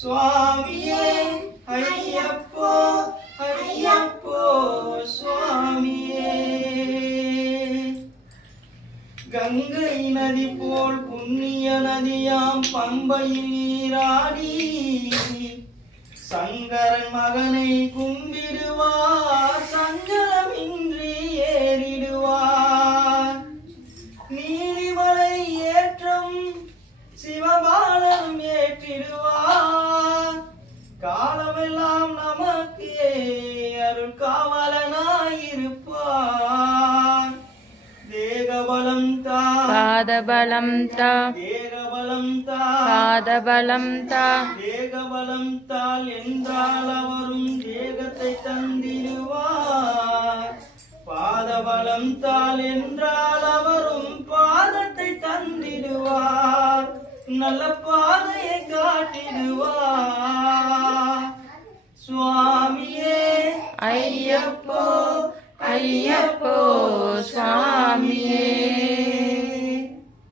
சுவாமியே ஐயப்போ ஐயப்போ சுவாமியே. கங்கை நதி போல் புண்ணிய நதியாம் பம்பையில் நீராடி சங்கரன் மகனை கும்பிடுவார், சங்கரமின்றி ஏறிடுவார். நீலிமலை ஏற்றம் சிவபாலனும் ஏற்றிடுவார். காலமெல்லாம் நமக்கு அருள் காவலனாயிருப்பார். தேகபலம் தா பாதபலம் தா தேகபலம் தா பாதபலம் தா தேகபலம் தால் என்றால் அவரும் தேகத்தை தந்திடுவார். பாதபலம் தால் என்றால் அவரும் பாதத்தை தந்திடுவார். நல்ல பாதையை காட்டிடுவார். சுவாமியே ஐயப்போ ஐயப்போ சுவாமி.